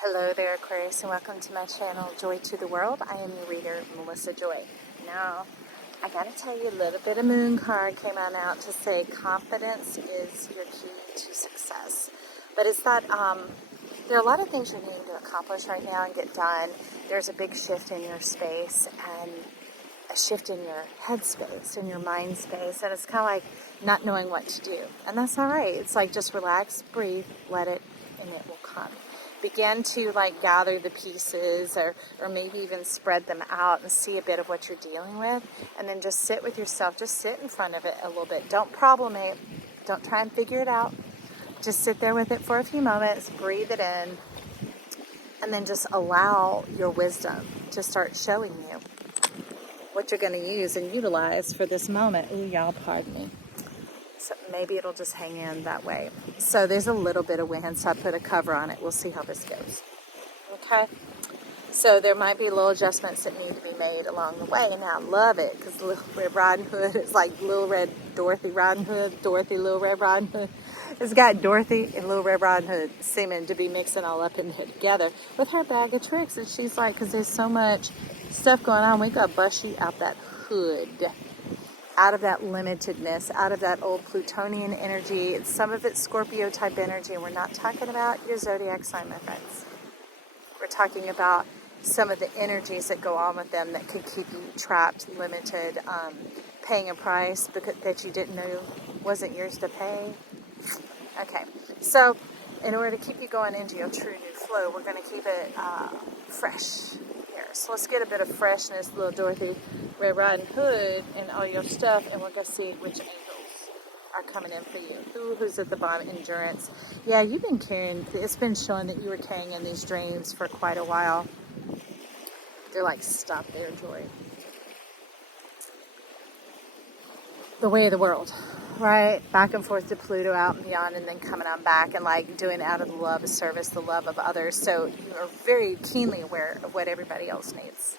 Hello there, Aquarius, and welcome to my channel, Joy to the World. I am your reader, Melissa Joy. Now, I gotta tell you, a little bit of moon card came on out to say confidence is your key to success. But it's that there are a lot of things you're needing to accomplish right now and get done. There's a big shift in your space and a shift in your head space, in your mind space, and it's kind of like not knowing what to do. And that's all right. It's like just relax, breathe, let it, and it will come. Begin to gather the pieces or maybe even spread them out and see a bit of what you're dealing with, and then just sit with yourself. Just sit in front of it a little bit. Don't problemate. Don't try and figure it out. Just sit there with it for a few moments, breathe it in, and then just allow your wisdom to start showing you what you're going to use and utilize for this moment. Ooh, y'all, pardon me. So maybe it'll just hang in that way. So there's a little bit of wind, so I put a cover on it. We'll see how this goes. Okay? So there might be little adjustments that need to be made along the way. And I love it because Little Red Riding Hood is like Little Red Dorothy Riding Hood, Dorothy, Little Red Riding Hood. It's got Dorothy and Little Red Riding Hood seeming to be mixing all up in there together with her bag of tricks. And she's like, because there's so much stuff going on, we got to bust you out that hood, out of that limitedness, out of that old Plutonian energy. Some of it's Scorpio type energy, and we're not talking about your zodiac sign, my friends. We're talking about some of the energies that go on with them that could keep you trapped, limited, paying a price that you didn't know wasn't yours to pay. Okay, so in order to keep you going into your true new flow, we're going to keep it fresh here. So let's get a bit of freshness, little Dorothy Red Riding Hood, and all your stuff, and we're going to see which angels are coming in for you. Who's at the bottom? Endurance. Yeah, you've been carrying, it's been showing that you were carrying in these dreams for quite a while. They're like, stop there, Joy. The way of the world, right? Back and forth to Pluto, out and beyond, and then coming on back and doing out of the love of service, the love of others. So you are very keenly aware of what everybody else needs.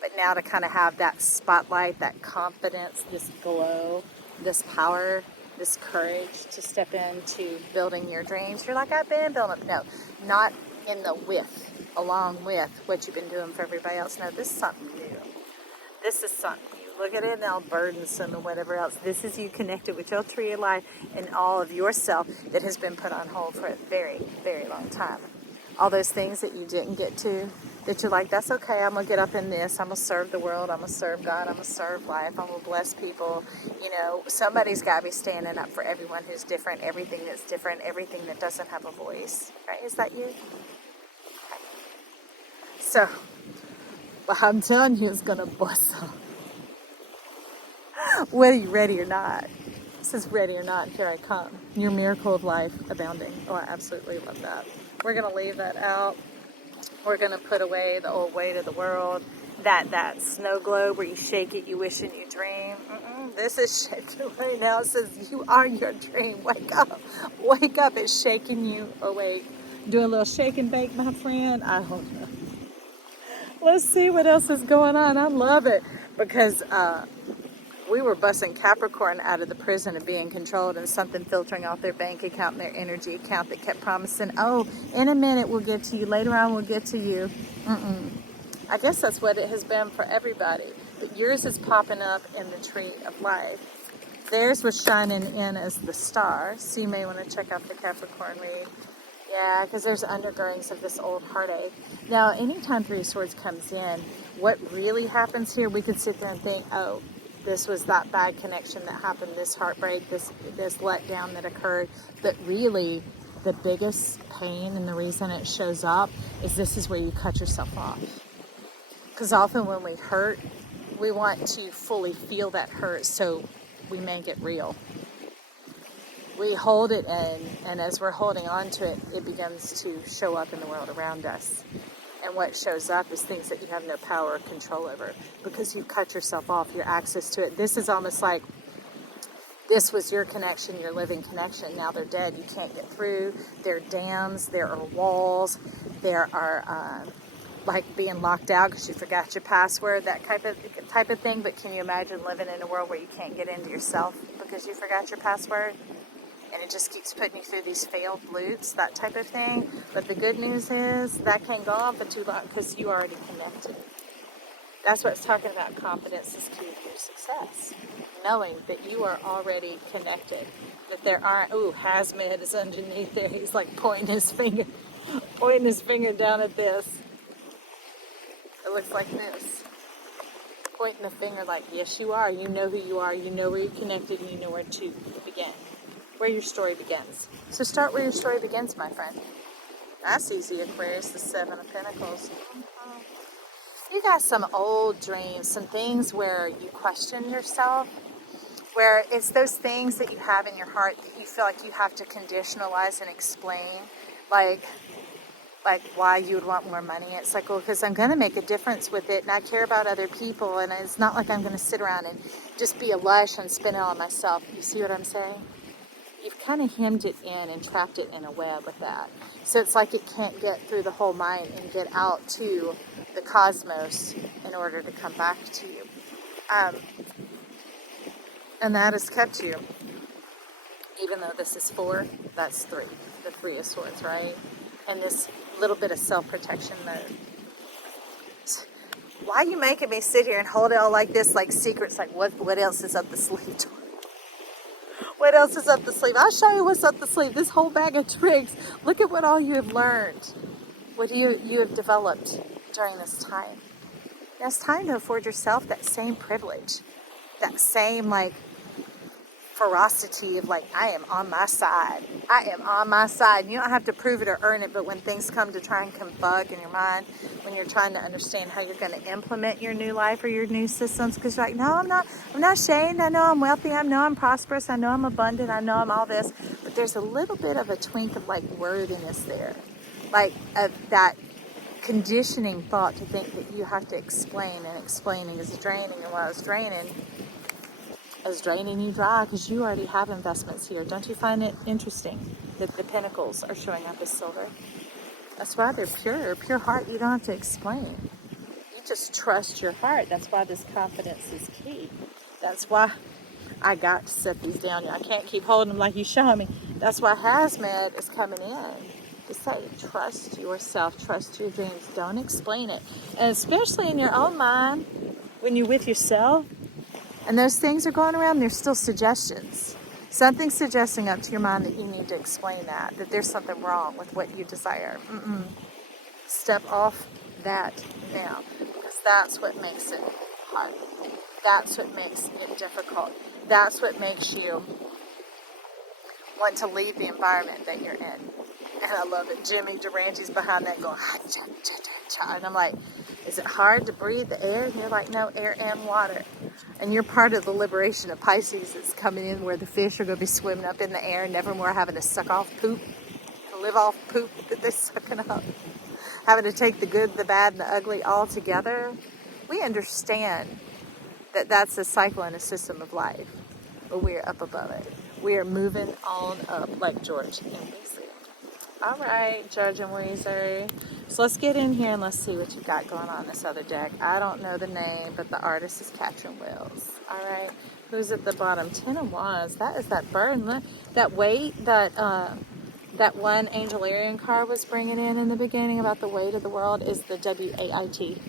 But now to kind of have that spotlight, that confidence, this glow, this power, this courage to step into building your dreams. You're like, I've been building them. No, not in the along with what you've been doing for everybody else. No, this is something new. This is something new. Look at it now, burdensome and whatever else. This is you connected with your tree of life and all of yourself that has been put on hold for a very, very long time. All those things that you didn't get to, that you're like, that's okay, I'm going to get up in this. I'm going to serve the world. I'm going to serve God. I'm going to serve life. I'm going to bless people. You know, somebody's got to be standing up for everyone who's different, everything that's different, everything that doesn't have a voice. Right? Is that you? Okay. So, but I'm telling you, it's going to bust up. Whether you're ready or not. This is ready or not, here I come. Your miracle of life abounding. Oh, I absolutely love that. We're going to leave that out. We're going to put away the old weight of the world. That snow globe where you shake it, you wish and you dream. This is shaking right now. It says you are your dream. Wake up. Wake up. It's shaking you awake. Do a little shake and bake, my friend. I don't know. Let's see what else is going on. I love it because we were busting Capricorn out of the prison of being controlled and something filtering off their bank account and their energy account that kept promising, oh, in a minute we'll get to you. Later on we'll get to you. I guess that's what it has been for everybody. But yours is popping up in the tree of life. Theirs was shining in as the star. So you may want to check out the Capricorn read. Yeah, because there's undergirdings of this old heartache. Now, anytime Three of Swords comes in, what really happens here, we could sit there and think, oh, this was that bad connection that happened, this heartbreak, this letdown that occurred. But really, the biggest pain and the reason it shows up is this is where you cut yourself off. Because often when we hurt, we want to fully feel that hurt, so we make it real. We hold it in, and as we're holding on to it, it begins to show up in the world around us. And what shows up is things that you have no power or control over because you cut yourself off, your access to it. This is almost like this was your connection, your living connection. Now they're dead. You can't get through. There are dams. There are walls. There are like being locked out because you forgot your password, that type of thing. But can you imagine living in a world where you can't get into yourself because you forgot your password? and it just keeps putting you through these failed loops, that type of thing. But the good news is that can't go on for too long because you already connected. That's what it's talking about. Confidence is key to your success. Knowing that you are already connected. That there aren't, ooh, Hazmat is underneath there. He's like pointing his finger down at this. It looks like this. Pointing the finger like, yes, you are. You know who you are. You know where you're connected, and you know where to begin. Where your story begins. So start where your story begins, my friend. That's easy, Aquarius, the Seven of Pentacles. You got some old dreams, some things where you question yourself, where it's those things that you have in your heart that you feel like you have to conditionalize and explain, like why you would want more money. It's like, well, because I'm going to make a difference with it, and I care about other people, and it's not like I'm going to sit around and just be a lush and spend it on myself. You see what I'm saying? You've kind of hemmed it in and trapped it in a web with that. So it's like it can't get through the whole mind and get out to the cosmos in order to come back to you. And that has kept you. Even though this is 4, that's 3. The 3 of Swords, right? And this little bit of self-protection mode. Why are you making me sit here and hold it all like this, like secrets? Like what else is up the sleeve? What else is up the sleeve? I'll show you what's up the sleeve. This whole bag of tricks. Look at what all you have learned. What you have developed during this time. Now it's time to afford yourself that same privilege. That same, like, ferocity of, like, I am on my side. I am on my side. And you don't have to prove it or earn it, but when things come to try and come bug in your mind, when you're trying to understand how you're going to implement your new life or your new systems, because you're like, no, I'm not ashamed. I know I'm wealthy. I know I'm prosperous. I know I'm abundant. I know I'm all this. But there's a little bit of a twink of, like, worthiness there. Like, of that conditioning thought to think that you have to explain, and explaining is draining. And while it's draining you dry, because you already have investments here. Don't you find it interesting that the pentacles are showing up as silver? That's why they're pure heart. You don't have to explain. You just trust your heart. That's why this confidence is key. That's why I got to set these down. I can't keep holding them like you're showing me. That's why Hazmat is coming in to say, trust yourself, trust your dreams. Don't explain it. And especially in your own mind, when you're with yourself, and those things are going around, there's still suggestions. Something's suggesting up to your mind that you need to explain that there's something wrong with what you desire. Step off that now, because that's what makes it hard. That's what makes it difficult. That's what makes you want to leave the environment that you're in. And I love it. Jimmy Durante's behind that going, and I'm like, is it hard to breathe the air? And you're like, no, air and water. And you're part of the liberation of Pisces that's coming in, where the fish are going to be swimming up in the air, never more having to suck off poop, to live off poop that they're sucking up, having to take the good, the bad, and the ugly all together. We understand that that's a cycle and a system of life, but we're up above it. We are moving on up like George and Weasley. All right, Judge and Weezer. So let's get in here and let's see what you got going on this other deck. I don't know the name, but the artist is Catherine Wells. All right, who's at the bottom? 10 of Wands. That is that burden, that weight that one Angel Arian card was bringing in the beginning about the weight of the world is the W-A-I-T.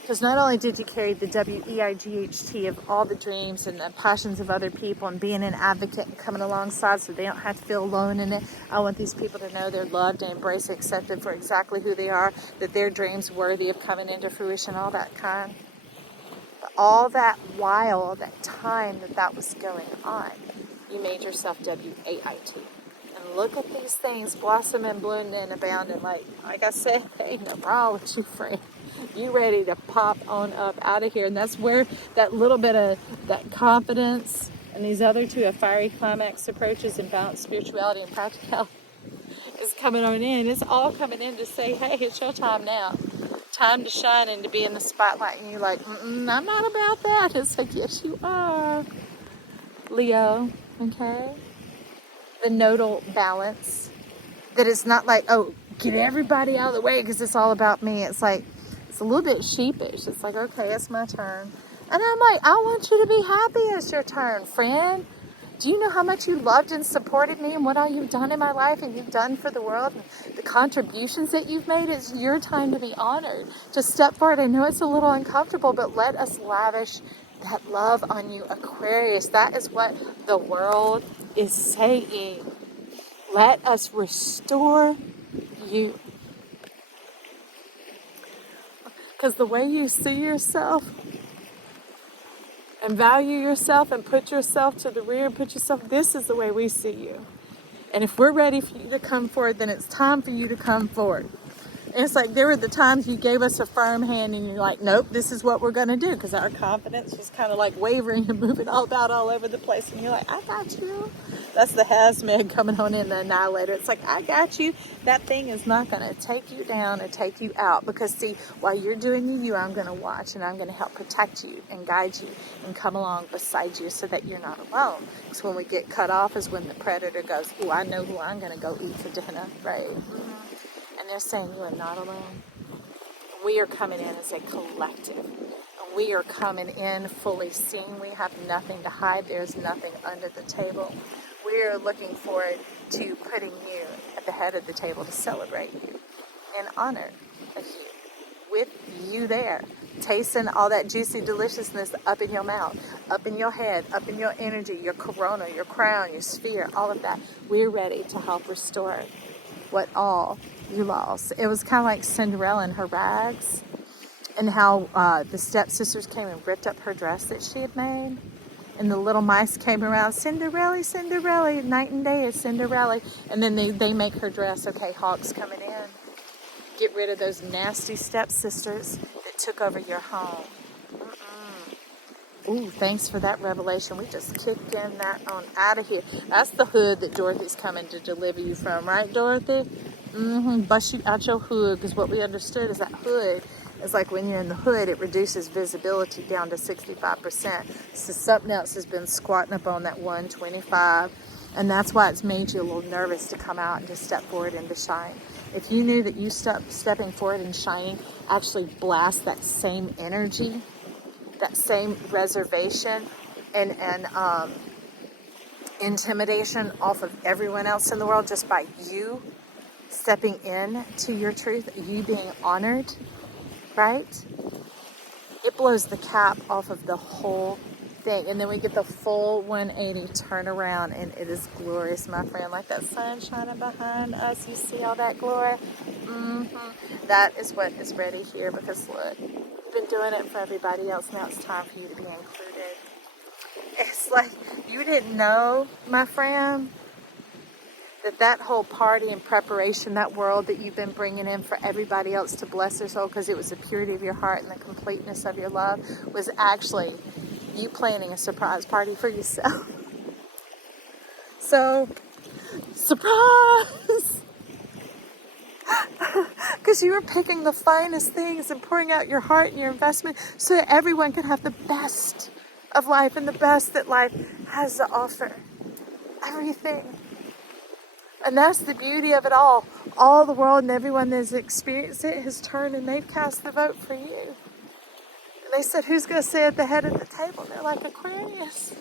Because not only did you carry the W-E-I-G-H-T of all the dreams and the passions of other people and being an advocate and coming alongside so they don't have to feel alone in it. I want these people to know they're loved and embraced, accepted for exactly who they are, that their dreams worthy of coming into fruition, all that kind. But all that while, all that time that was going on, you made yourself W-A-I-T. And look at these things blossoming, blooming, and abounding. Like I said, ain't no wrong with you, friend. You ready to pop on up out of here. And that's where that little bit of that confidence and these other two, a fiery climax approaches and balanced spirituality and practicality, is coming on in. It's all coming in to say, hey, it's your time now. Time to shine and to be in the spotlight. And you're like, I'm not about that. It's like, yes, you are. Leo, okay? The nodal balance. That it's not like, oh, get everybody out of the way because it's all about me. It's like, it's a little bit sheepish. It's like, okay, it's my turn. And I'm like, I want you to be happy it's your turn, friend. Do you know how much you loved and supported me and what all you've done in my life and you've done for the world and the contributions that you've made? It's your time to be honored. Just step forward. I know it's a little uncomfortable, but let us lavish that love on you, Aquarius. That is what the world is saying. Let us restore you. Because the way you see yourself and value yourself and put yourself to the rear and put yourself, this is the way we see you. And if we're ready for you to come forward, then it's time for you to come forward. And it's like there were the times you gave us a firm hand and you're like, nope, this is what we're going to do. Because our confidence was kind of like wavering and moving all over the place. And you're like, I got you. That's the hazmat coming on in, the annihilator. It's like, I got you. That thing is not going to take you down or take you out. Because see, while you're doing you, I'm going to watch and I'm going to help protect you and guide you and come along beside you so that you're not alone. Because when we get cut off is when the predator goes, oh, I know who I'm going to go eat for dinner, right? And they're saying you are not alone. We are coming in as a collective. We are coming in fully seen. We have nothing to hide. There's nothing under the table. We are looking forward to putting you at the head of the table to celebrate you in honor of you. With you there, tasting all that juicy deliciousness up in your mouth, up in your head, up in your energy, your corona, your crown, your sphere, all of that. We're ready to help restore what all you lost. It was kind of like Cinderella and her rags, and how the stepsisters came and ripped up her dress that she had made, and the little mice came around, Cinderella, Cinderella, night and day is Cinderella, and then they make her dress. Okay, Hawk's coming in. Get rid of those nasty stepsisters that took over your home. Ooh, thanks for that revelation. We just kicked in that on out of here. That's the hood that Dorothy's coming to deliver you from, right, Dorothy? Bust you out your hood, because what we understood is that hood is like when you're in the hood, it reduces visibility down to 65%. So something else has been squatting up on that 125, and that's why it's made you a little nervous to come out and to step forward and to shine. If you knew that you stepping forward and shining actually blast that same energy, that same reservation and intimidation off of everyone else in the world just by you stepping in to your truth, you being honored, right? It blows the cap off of the whole thing. And then we get the full 180 turn around, and it is glorious, my friend. Like that sun shining behind us, you see all that glory? That is what is ready here, because look, you've been doing it for everybody else. Now it's time for you to be included. It's like you didn't know, my friend, that whole party and preparation, that world that you've been bringing in for everybody else to bless their soul because it was the purity of your heart and the completeness of your love, was actually you planning a surprise party for yourself. So, surprise! Because you were picking the finest things and pouring out your heart and your investment so that everyone could have the best of life and the best that life has to offer. Everything. And that's the beauty of it all. All the world and everyone that's experienced it has turned and they've cast the vote for you. And they said, who's going to sit at the head of the table? And they're like, Aquarius.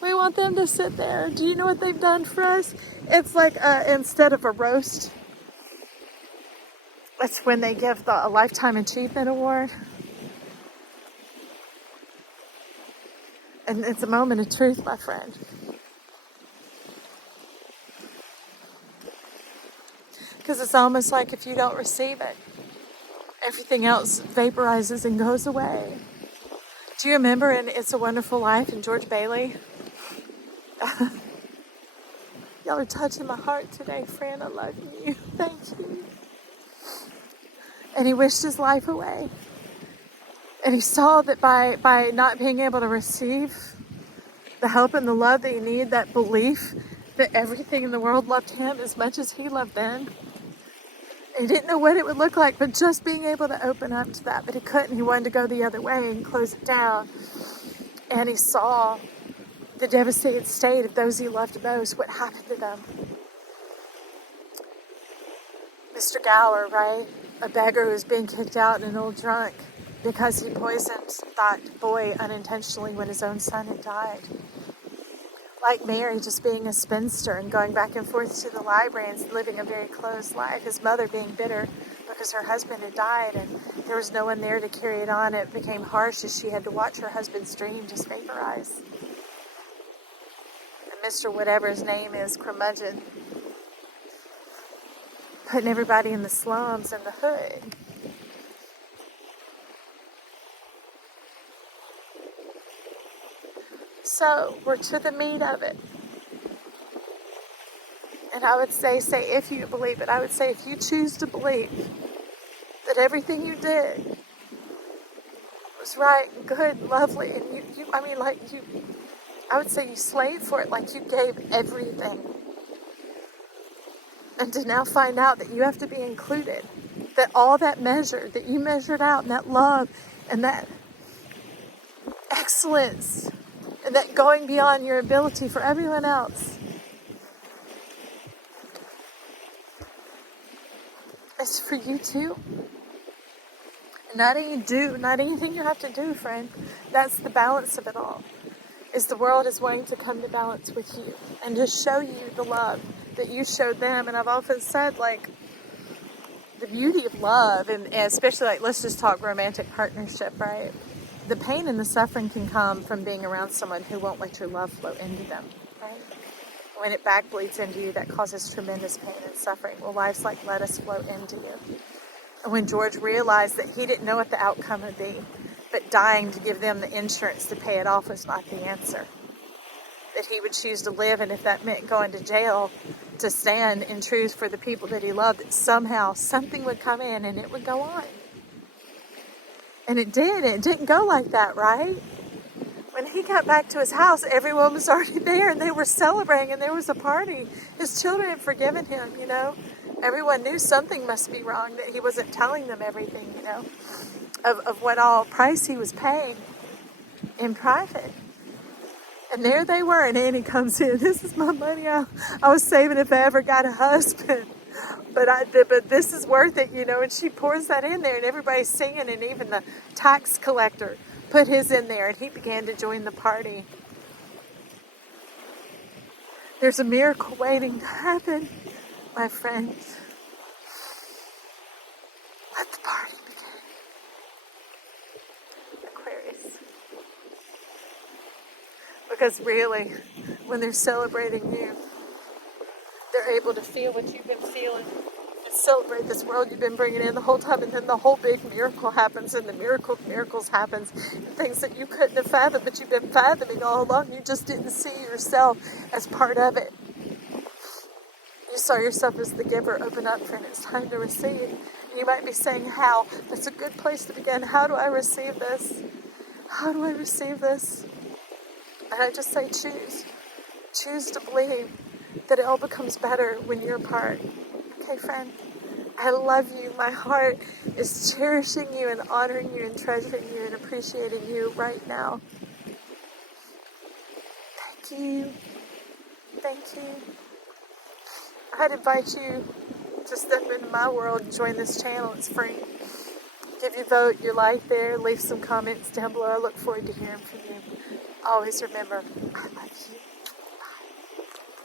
We want them to sit there. Do you know what they've done for us? It's like instead of a roast, it's when they give a Lifetime Achievement Award. And it's a moment of truth, my friend. Because it's almost like if you don't receive it, everything else vaporizes and goes away. Do you remember in It's a Wonderful Life and George Bailey? Y'all are touching my heart today, friend. I love you. Thank you. And he wished his life away. And he saw that by not being able to receive the help and the love that he needed, that belief that everything in the world loved him as much as he loved them. He didn't know what it would look like, but just being able to open up to that. But he couldn't. He wanted to go the other way and close it down. And he saw the devastated state of those he loved most, what happened to them. Mr. Gower, right? A beggar who was being kicked out and an old drunk because he poisoned that boy unintentionally when his own son had died. like Mary just being a spinster and going back and forth to the library and living a very closed life. His mother being bitter because her husband had died and there was no one there to carry it on. It became harsh as she had to watch her husband's dream just vaporize. And Mr. Whatever his name is, curmudgeon, putting everybody in the slums and the hood. So we're to the meat of it. And I would say if you believe it, I would say if you choose to believe that everything you did was right, good, lovely, and I would say you slaved for it, like you gave everything. And to now find out that you have to be included, that all that measure that you measured out, and that love, and that excellence, and that going beyond your ability for everyone else, is for you too. Not anything you have to do, friend. That's the balance of it all. Is the world is wanting to come to balance with you and to show you the love that you showed them. And I've often said, like, the beauty of love, and especially, like, let's just talk romantic partnership, right? The pain and the suffering can come from being around someone who won't let your love flow into them, right? When it back bleeds into you, that causes tremendous pain and suffering. Well, life's like, let us flow into you. And when George realized that he didn't know what the outcome would be, but dying to give them the insurance to pay it off was not the answer. That he would choose to live, and if that meant going to jail, to stand in truth for the people that he loved, that somehow something would come in and it would go on. And it did. It didn't go like that, right? When he got back to his house, everyone was already there and they were celebrating and there was a party. His children had forgiven him, Everyone knew something must be wrong, that he wasn't telling them everything, of what all price he was paying in private. And there they were, and Annie comes in. This is my money I was saving if I ever got a husband. But this is worth it, and she pours that in there, and everybody's singing, and even the tax collector put his in there, and he began to join the party. There's a miracle waiting to happen, my friends. Let the party begin. Aquarius. Because really, when they're celebrating you, they're able to feel what you've been feeling and celebrate this world you've been bringing in the whole time. And then the whole big miracle happens, and the miracle of miracles happens. And things that you couldn't have fathomed, but you've been fathoming all along. You just didn't see yourself as part of it. You saw yourself as the giver. Open up, friend. It's time to receive. You might be saying, how? That's a good place to begin. How do I receive this? How do I receive this? And I just say, choose. Choose to believe that it all becomes better when you're apart. Okay, friend? I love you. My heart is cherishing you and honoring you and treasuring you and appreciating you right now. Thank you. Thank you. I'd invite you to step into my world and join this channel. It's free. Give your vote, your like there. Leave some comments down below. I look forward to hearing from you. Always remember, I love you.